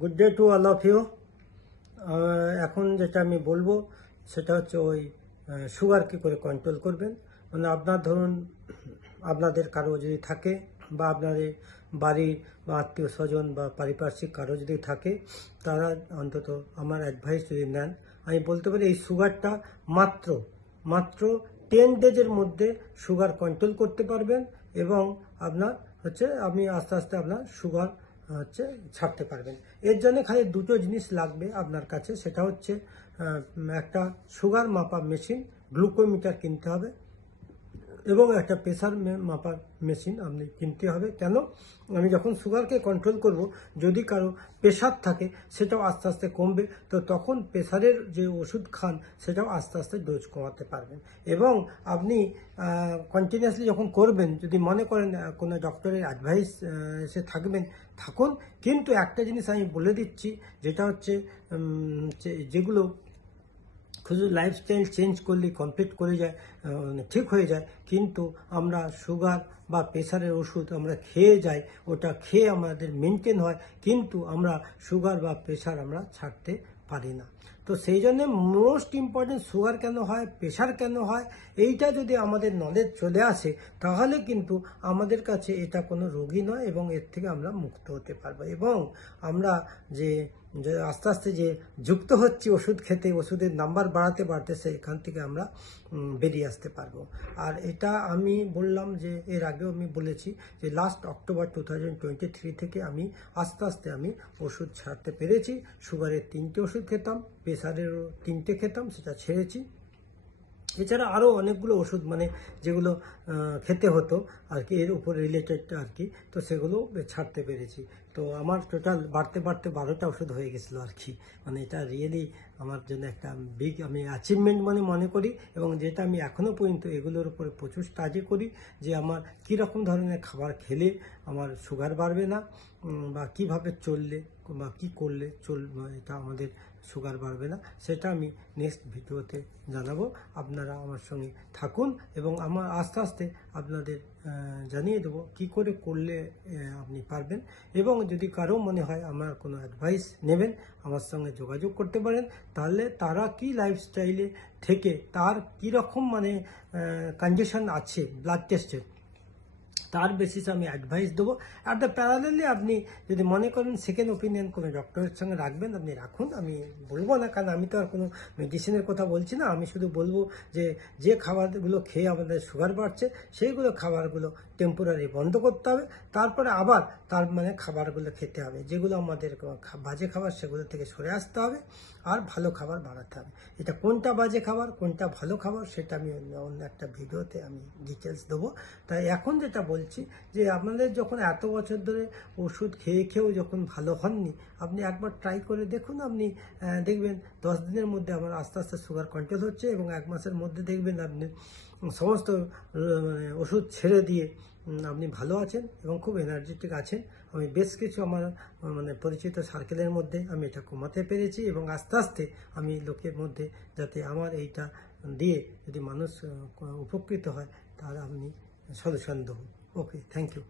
Good day to all of you. এখন যেটা আমি বলবো সেটা হচ্ছে ওই সুগার কী করে কন্ট্রোল করবেন। মানে আপনার ধরুন আপনাদের কারো যদি থাকে বা আপনাদের বাড়ি বা আত্মীয় স্বজন বা পারিপার্শ্বিক কারো যদি থাকে, তারা অন্তত আমার অ্যাডভাইস যদি নেন, আমি বলতে পারি এই সুগারটা মাত্র মাত্র 10 ডেজের মধ্যে সুগার কন্ট্রোল করতে পারবেন এবং আপনার হচ্ছে আপনি আস্তে আস্তে আপনার সুগার হচ্ছে ছাড়তে পারবেন। এর জন্য খালি দুটো জিনিস লাগবে আপনার কাছে, সেটা হচ্ছে একটা সুগার মাপা মেশিন, গ্লুকোমিটার কিনতে হবে এবং একটা প্রেশার মাপার মেশিন আপনি কিনতে হবে। কেন? আমি যখন সুগারকে কন্ট্রোল করব, যদি কারো প্রেশার থাকে সেটাও আস্তে আস্তে কমবে, তো তখন প্রেশারের যে ওষুধ খান সেটাও আস্তে আস্তে ডোজ কমাতে পারবেন। এবং আপনি কন্টিনিউয়াসলি যখন করবেন, যদি মনে করেন কোনো ডক্টরের অ্যাডভাইস সে থাকুন, কিন্তু একটা জিনিস আমি বলে দিচ্ছি, যেটা হচ্ছে যেগুলো শুধু লাইফস্টাইল চেঞ্জ করলে কমপ্লিট করে যায়, ঠিক হয়ে যায়, কিন্তু আমরা সুগার বা প্রেশারের ওষুধ আমরা খেয়ে যাই, ওটা খেয়ে আমাদের মেনটেন হয়, কিন্তু আমরা সুগার বা প্রেশার আমরা ছাড়তে পারি না। তো সেই জন্য মোস্ট ইম্পর্টেন্ট সুগার কেন হয়, প্রেশার কেন হয়, এইটা যদি আমাদের নলেজ চলে আসে, তাহলে কিন্তু আমাদের কাছে এটা কোনো রোগী নয় এবং এর থেকে আমরা মুক্ত হতে পারবো। এবং আমরা যে আস্তে আস্তে যে যুক্ত হচ্ছি ওষুধ খেতে, ওষুধের নাম্বার বাড়াতে বাড়তে সেখান থেকে আমরা বেরিয়ে আসতে পারবো। আর এটা আমি বললাম যে এর আগেও আমি বলেছি যে লাস্ট অক্টোবর 2023 থেকে আমি আস্তে আস্তে আমি ওষুধ ছাড়তে পেরেছি। সুগারের 3টে ওষুধ খেতাম, প্রেশারেরও 3টে খেতাম, সেটা ছেড়েছি। এছাড়া আরও অনেকগুলো ওষুধ মানে যেগুলো খেতে হতো আর কি, এর উপর রিলেটেড আর কি, তো সেগুলো ছাড়তে পেরেছি। তো আমার টোটাল বাড়তে বাড়তে 12টা ওষুধ হয়ে গেছিলো আর কি। মানে এটা রিয়েলি আমার জন্য একটা বিগ আমি অ্যাচিভমেন্ট মনে করি, এবং যেটা আমি এখনও পর্যন্ত এগুলোর উপরে প্রচুর স্টাডি করি যে আমার কী রকম ধরনের খাবার খেলে আমার সুগার বাড়বে না, বা কিভাবে চললে বা কী করলে এটা আমাদের সুগার বাড়বে না, সেটা আমি নেক্সট ভিডিওতে জানাবো। আপনারা আমার সঙ্গে থাকুন এবং আমার আস্তে আস্তে আপনাদের জানিয়ে দেবো কী করে করলে আপনি পারবেন। এবং যদি কারো মনে হয় আমার কোনো অ্যাডভাইস নেবেন, আমার সঙ্গে যোগাযোগ করতে পারেন। তাহলে তারা কি লাইফস্টাইলে থেকে তার কীরকম মানে কন্ডিশন আছে ব্লাড টেস্টের, তার বেসিসে আমি অ্যাডভাইস দেবো। আর দ্য প্যারালালি আপনি যদি মনে করেন সেকেন্ড ওপিনিয়ন কোনো ডক্টরের সঙ্গে রাখবেন, আপনি রাখুন। আমি বলবো না, কারণ আমি তো আর কোনো মেডিসিনের কথা বলছি না। আমি শুধু বলবো যে খাবারগুলো খেয়ে আমাদের সুগার বাড়ছে, সেইগুলো খাবারগুলো টেম্পোরারি বন্ধ করতে হবে, তারপরে আবার তার মানে খাবারগুলো খেতে হবে, যেগুলো আমাদের বাজে খাবার সেগুলো থেকে সরে আসতে হবে আর ভালো খাবার বাড়াতে হবে। এটা কোনটা বাজে খাবার কোনটা ভালো খাবার সেটা আমি অন্য একটা ভিডিওতে আমি ডিটেলস দেবো। তাই এখন যেটা বলছি যে আপনাদের যখন এত বছর ধরে ওষুধ খেয়েও যখন ভালো হননি, আপনি একবার ট্রাই করে দেখুন। আপনি দেখবেন 10 দিনের মধ্যে আমার আস্তে আস্তে সুগার কন্ট্রোল হচ্ছে এবং 1 মাসের মধ্যে দেখবেন আপনি সমস্ত ওষুধ ছেড়ে দিয়ে আপনি ভালো আছেন এবং খুব এনার্জেটিক আছেন। আমি বেশ কিছু আমার মানে পরিচিত সার্কেলের মধ্যে আমি এটা কমাতে পেরেছি এবং আস্তে আস্তে আমি লোকের মধ্যে যাতে আমার এইটা দিয়ে যদি মানুষ উপকৃত হয়, তাহলে আপনি সলিউশন দেবো। ওকে, থ্যাংক ইউ।